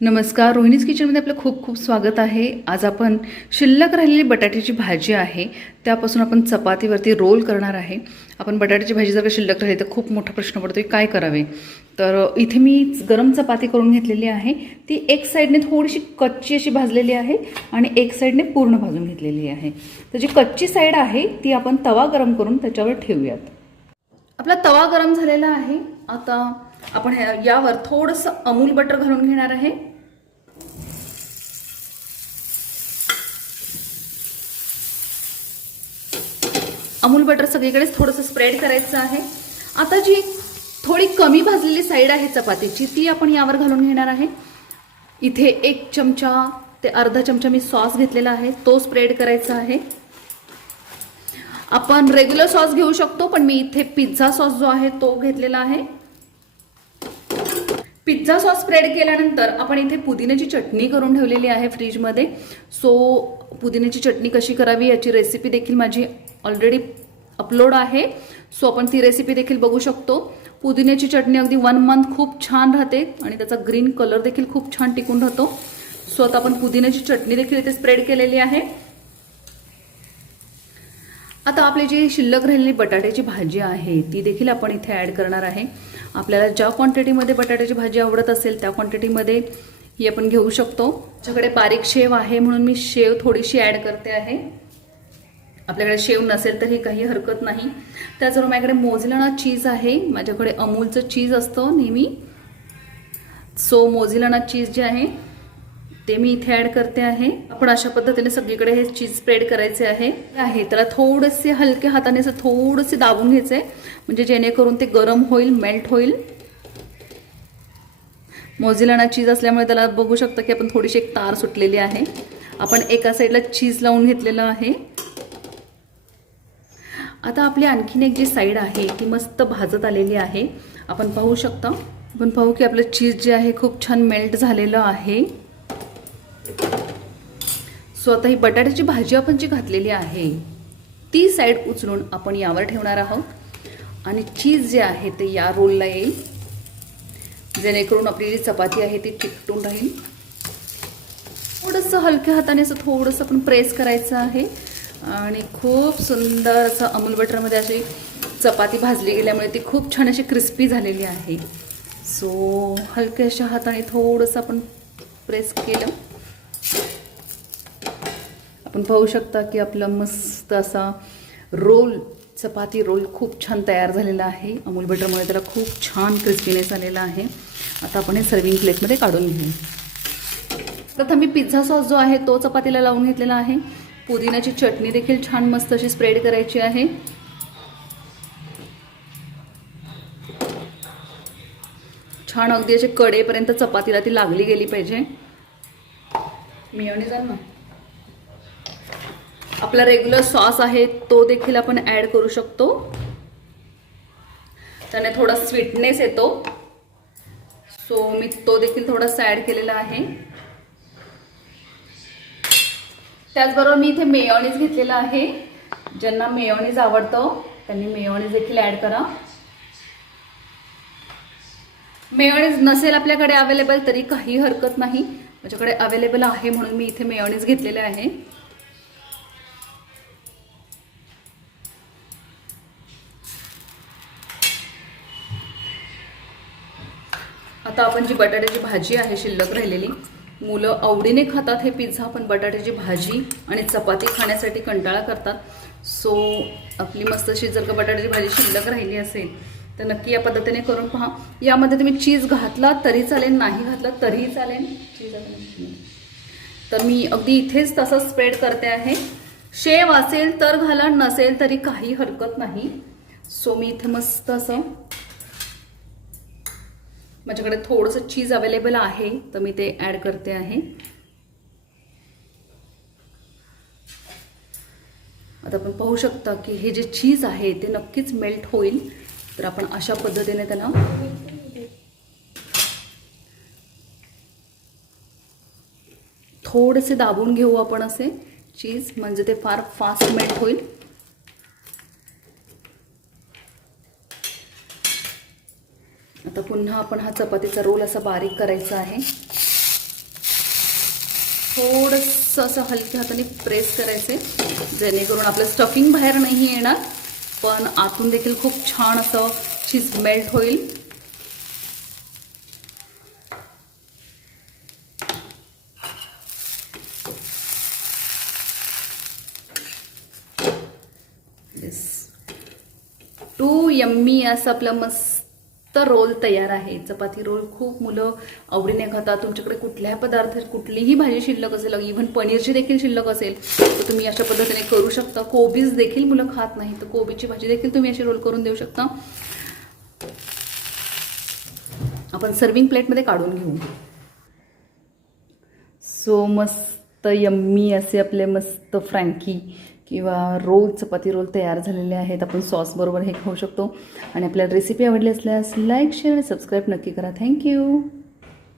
नमस्कार, रोहिणीज किचनमध्ये आपलं खूप खूप स्वागत आहे. आज आपण शिल्लक राहिलेली बटाट्याची भाजी आहे त्यापासून आपण चपातीवरती रोल करणार आहे. आपण बटाट्याची भाजी जर का शिल्लक राहिली तर खूप मोठा प्रश्न पडतो की काय करावे. तर इथे मी गरम चपाती करून घेतलेली आहे. ती एक साईडने थोडीशी कच्ची अशी भाजलेली आहे आणि एक साईडने पूर्ण भाजून घेतलेली आहे. तर जी कच्ची साईड आहे ती आपण तवा गरम करून त्याच्यावर ठेवूयात. आपला तवा गरम झालेला आहे. आता आपण यावर थोडंसं अमूल बटर घालून घेणार आहे. अमूल बटर सगळीकडेच थोडंसं स्प्रेड करायचं आहे. आता जी थोडी कमी भाजलेली साईड आहे चपातीची ती आपण यावर घालून घेणार आहे. इथे 1 चमचा ते अर्धा चमचा मी सॉस घेतलेला आहे, तो स्प्रेड करायचा आहे. आपण रेग्युलर सॉस घेऊ शकतो, पण मी इथे पिझ्झा सॉस जो आहे तो घेतलेला आहे. पिझ्झा सॉस स्प्रेड केल्यानंतर आपण इथे पुदिन्याची चटणी करून ठेवलेली आहे फ्रीजमध्ये. सो पुदिन्याची चटणी कशी करावी याची रेसिपी देखील माझी ऑलरेडी अपलोड आहे. सो आपण ती रेसिपी देखील बघू शकतो. पुदिन्याची चटणी अगदी 1 मंथ खूप छान राहते आणि त्याचा ग्रीन कलर देखील खूप छान टिकून राहतो. सो आता आपण पुदिन्याची चटणी देखील इथे स्प्रेड केलेली आहे. आता आपली जी शिल्लक राहिलेली बटाट्याची भाजी आहे ती देखील आपण इथे ॲड करणार आहे. आपल्याला ज्या क्वांटिटीमध्ये बटाट्याची भाजी आवडत असेल त्या क्वांटिटीमध्ये ही आपण घेऊ शकतो. माझ्याकडे बारीक शेव आहे म्हणून मी शेव थोडीशी ॲड करते आहे. आपल्याकडे शेव नसेल तरी काही हरकत नाही. त्याचबरोबर माझ्याकडे मोझरेला चीज आहे. माझ्याकडे अमूलचं चीज असतं नेहमी. सो मोझरेला चीज जे आहे ते मी इथे ॲड करते आहे. आपण अशा पद्धतीने सगळीकडे हे चीज स्प्रेड करायचे आहे. त्याला थोडेसे हलक्या हाताने असं थोडेसे दाबून घ्यायचे म्हणजे जेणेकरून ते गरम होईल, मेल्ट होईल. मोझरेला चीज असल्यामुळे त्याला बघू शकता की आपण थोडीशी एक तार सुटलेली आहे. आपण एका साईडला चीज लावून घेतलेलं आहे. आता आपली आणखीन एक जी साईड आहे ती मस्त भाजत आलेली आहे. आपण पाहू शकता. आपण पाहू की आपलं चीज जे आहे खूप छान मेल्ट झालेलं आहे. सो आता ही बटाट्याची भाजी आपण जी घातलेली आहे ती साईड उचलून आपण यावर ठेवणार आहोत आणि चीज जे आहे ते या रोलला येईल जेणेकरून आपली जी चपाती आहे ती चिकटून राहील. थोडंसं हलक्या हाताने असं थोडंसं आपण प्रेस करायचं आहे आणि खूप सुंदर असं अमूल बटरमध्ये अशी चपाती भाजली गेल्यामुळे ती खूप छान अशी क्रिस्पी झालेली आहे. सो हलक्याशा हाताने थोडंसं आपण प्रेस केलं. आपण पाहू शकता की आपला मस्त असा रोल, चपाती रोल खूप छान तयार झालेला आहे. अमूल बटरमुळे त्याला खूप छान क्रिस्पीनेस आलेला आहे. आता आपण हे सर्विंग प्लेटमध्ये काढून घेऊ. प्रथम मी पिझ्झा सॉस जो आहे तो चपातीला लावून घेतलेला आहे. पुदिन्याची चटणी देखील छान मस्त अशी स्प्रेड करायची आहे. छान अगदी असे कडेपर्यंत चपातीला ती लागली गेली पाहिजे. मेयोनीज ना आपला रेग्युलर सॉस आहे तो देखील आपण ॲड करू शकतो. त्याने थोडा स्वीटनेस येतो. सो मी तो देखील थोडासा ॲड केलेला आहे. त्याचबरोबर मी इथे मेयोनीज घेतलेला आहे. ज्यांना मेयोनीज आवडतं त्यांनी मेयोनीज देखील ॲड करा. मेयोनीज नसेल आपल्याकडे अवेलेबल तरी काही हरकत नाही. माझ्याकडे अवेलेबल आहे म्हणून मी इथे मेयोनीज घेतलेले आहे. आता आपण जी बटाट्याची भाजी आहे शिल्लक राहिलेली, मुलं आवडीने खातात हे पिझ्झा, पण बटाट्याची भाजी आणि चपाती खाण्यासाठी कंटाळा करतात. सो आपली मस्त अशी जर का बटाट्याची भाजी शिल्लक राहिली असेल तर नक्की या पद्धतीने करून पहा. यामध्ये तुम्ही चीज घातला तरी चालेल, नाही घातला तरीही चालेल. तर मी अगदी इथेच तसं स्प्रेड करते आहे. शेव असेल तर घाला, नसेल तरी काही हरकत नाही. सो मी इथे मस्त असं, माझ्याकडे थोडंसं चीज अवेलेबल आहे तर मी ते ॲड करते आहे. आता आपण पाहू शकता की हे जे चीज आहे ते नक्कीच मेल्ट होईल. तर आपण अशा पद्धतीने त्याला थोडेसे दाबून घेऊ आपण असे चीज, म्हणजे ते फार फास्ट मेल्ट होईल. आता पुन्हा आपण हा चपातीचा रोल असा बारीक करायचा आहे. थोडंसं असं हलक्या हाताने प्रेस करायचे, जेणेकरून आपलं स्टफिंग बाहेर नाही येणार, पण आतून देखील खूप छान असं चीज मेल्ट होईल. टू यम्मी असं आपलं मस्त रोल तयार आहे. चपाती रोल खूप मुलं आवडीने खातात. तुमच्याकडे कुठल्याही पदार्थ, कुठलीही भाजी शिल्लक असेल, इव्हन पनीरची देखील शिल्लक असेल तर तुम्ही अशा पद्धतीने करू शकता. कोबीज देखील मुलं खात नाही तर कोबीची भाजी देखील तुम्ही अशी रोल करून देऊ शकता. आपण सर्विंग प्लेटमध्ये काढून घेऊ. सो मस्त यम्मी असे आपले मस्त फ्रँकी किंवा रोल, चपाती रोल तयार झालेले आहेत. आपण सॉसबरोबर हे खाऊ शकतो. आणि आपल्याला रेसिपी आवडली असल्यास लाईक, शेअर आणि सबस्क्राईब नक्की करा. थँक्यू.